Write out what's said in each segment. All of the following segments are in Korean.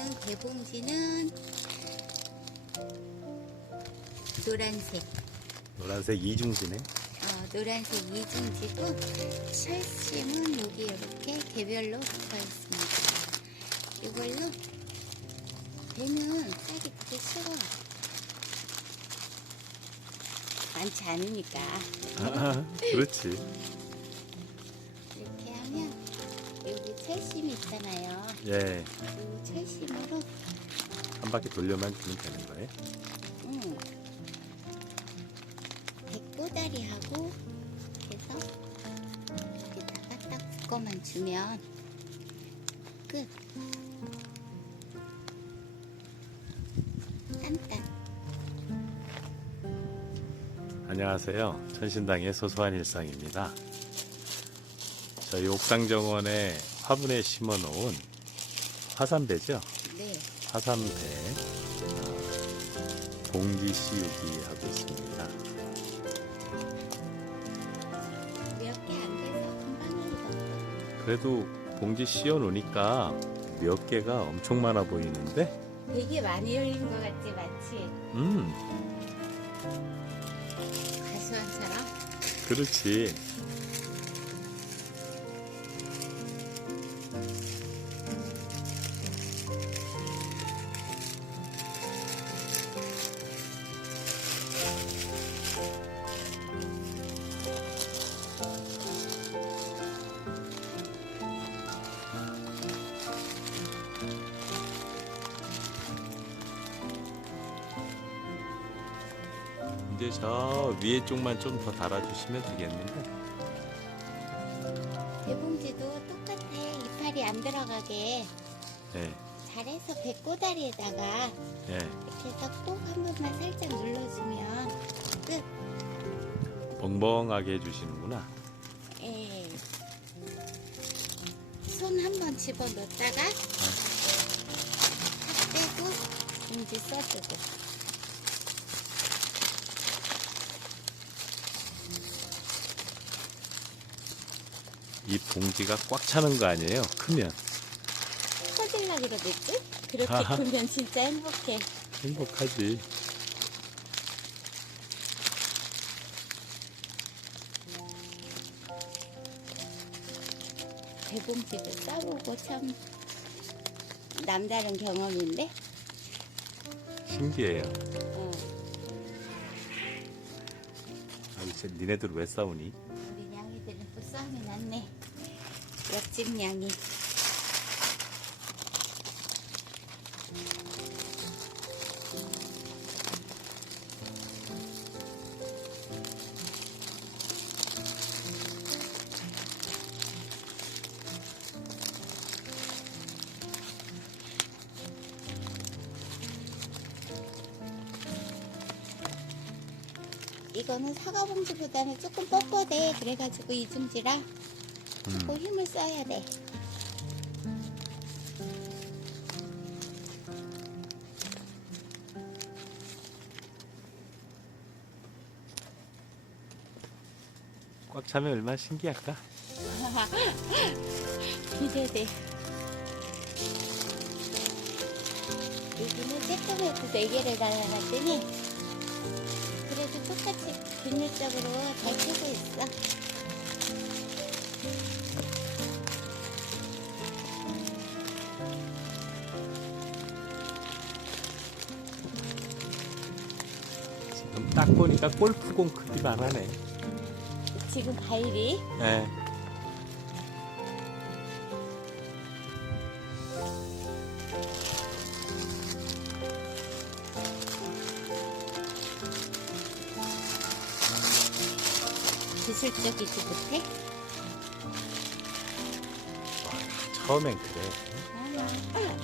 이거는 배봉지는 노란색. 노란색 이중지네. 어, 노란색 이중지고 철심은 여기 이렇게 개별로 붙어 있습니다. 이걸로 배는 싸기 되게 쉬워. 많지 않으니까 아, 그렇지. 여기 철심이 있잖아요. 예. 이 철심으로 한 바퀴 돌려만 주면 되는 거예요. 음, 백도다리하고 해서 여기다가 딱 묶어만 주면 끝. 딴딴. 안녕하세요. 천신당의 소소한 일상입니다. 저희 옥상 정원에 화분에 심어 놓은 화산배죠. 네. 화산배 어, 공기 씌우기 하고 있습니다. 몇 개 안 돼서 금방 익었어. 그래도 봉지 씌워 놓으니까 몇 개가 엄청 많아 보이는데, 되게 많이 열린 것 같지, 마치 음, 가수한 처럼. 그렇지. 이제 저 위에 쪽만 좀 더 달아주시면 되겠는데. 대봉지도 똑같아. 이파리 안 들어가게 네, 잘해서 배꼬다리에다가 네. 이렇게 해서 꼭 한 번만 살짝 눌러주면 끝. 벙벙하게 해주시는구나. 예. 손 한 번 집어 넣었다가 탁 빼고 봉지 써주고. 이 봉지가 꽉 차는 거 아니에요? 크면 터질라 그러겠지? 그렇게 아하. 크면 진짜 행복해. 행복하지. 대봉지도 싸보고 참 남다른 경험인데. 신기해요. 어, 아, 이제 니네들 왜 싸우니? 우리 또 싸움이 났네. 옆집 냥이. 이거는 사과 봉지보다는 조금 뻣뻣해. 그래가지고 이중지라 조금 힘을 써야 돼. 꽉 차면 얼마나 신기할까? 기대돼. 여기는 쬐끔해도 4개를 달아놨더니 그래도 똑같이 균일적으로 잘 크고 있어. 지금 딱 보니까 골프공 크기만 하네. 지금 과일이 네. 기술적이지 못해? 처음엔 그래. 한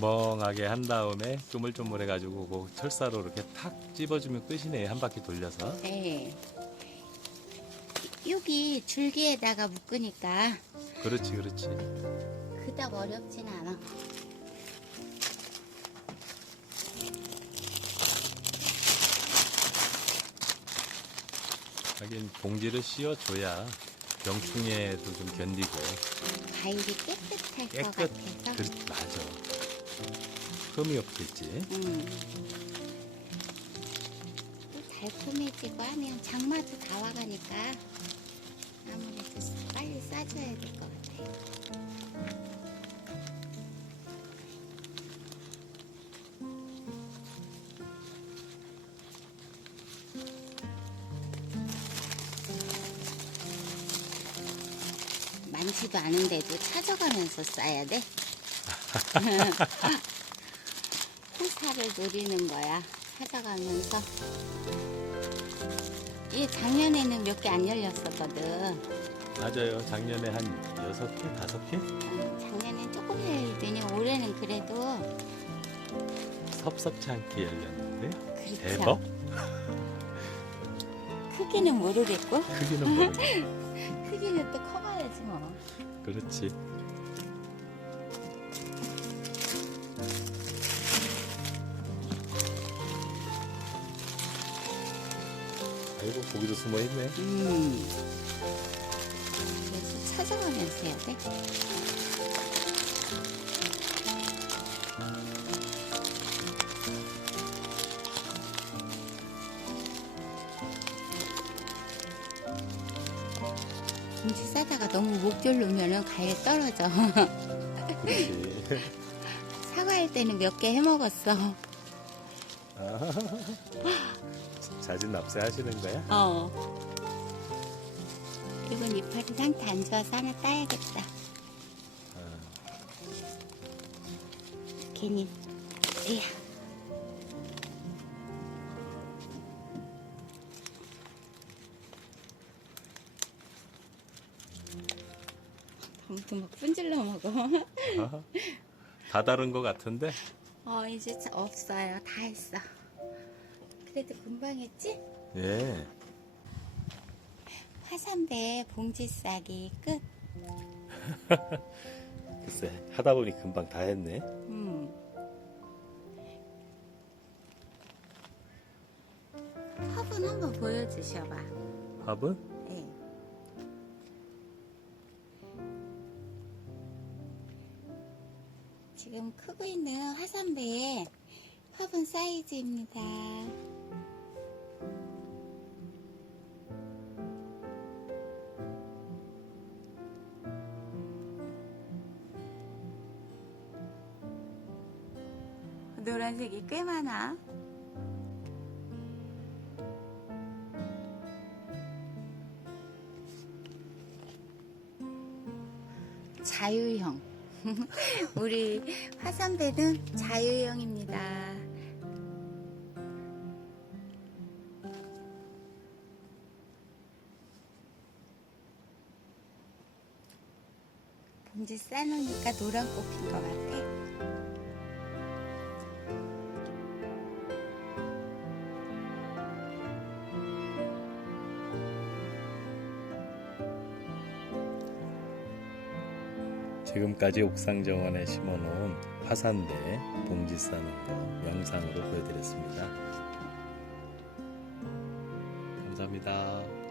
벙벙하게 한 다음에 쪼물쪼물해 가지고 그 철사로 이렇게 탁 찝어주면 끝이네 한 바퀴 돌려서 네. 여기 줄기에다가 묶으니까 그렇지 그렇지 그닥 어렵진 않아. 하긴 봉지를 씌워줘야 병충해도 좀 견디고 과일이 깨끗할 것 깨끗 같아서. 그 맞아 흠이 없겠지 음. 또 달콤해지고 하면 장마도 다 와가니까 아무래도 빨리 싸줘야 될 것 같아. 많지도 않은데도 찾아가면서 싸야 돼. 호사를 노리는 거야. 찾아가면서. 이게 작년에는 몇 개 안 열렸었거든. 맞아요 작년에 한 여섯 개 다섯 개 어, 작년엔 조금 열리더니 올해는 그래도 섭섭치 않게 열렸는데요 그렇죠. 대박 크기는 모르겠고 크기는 모르고 크기는 또 커봐야지 뭐. 그렇지 아이고 고기도 숨어 있네 음. 그래서 찾아가면서 해야 돼. 김치 싸다가 너무 목졸 놓으면은 과일 떨어져. 그렇지 사과할 때는 몇 개 해먹었어. 아, 자진 납세하시는 거야? 어. 이건 이파리 상태 안 좋아서 하나 따야겠다. 아, 괜히. 에야. 아무튼 막 분질러 먹어. 다 다른 것 같은데 어, 이제 자- 없어요. 다 했어. 그래도 금방 했지? 예 화산배 봉지 싸기 끝. 글쎄 하다 보니 금방 다 했네 음. 화분 한번 보여주셔봐. 화분? 지금 크고 있는 화산배의 화분 사이즈입니다. 노란색이 꽤 많아. 자유형. 우리 화산배는 자유형입니다. 봉지 싸놓으니까 노란 꽃핀 것 같아. 지금까지 옥상 정원에 심어놓은 화산대 봉지 싸는 거 영상으로 보여드렸습니다. 감사합니다.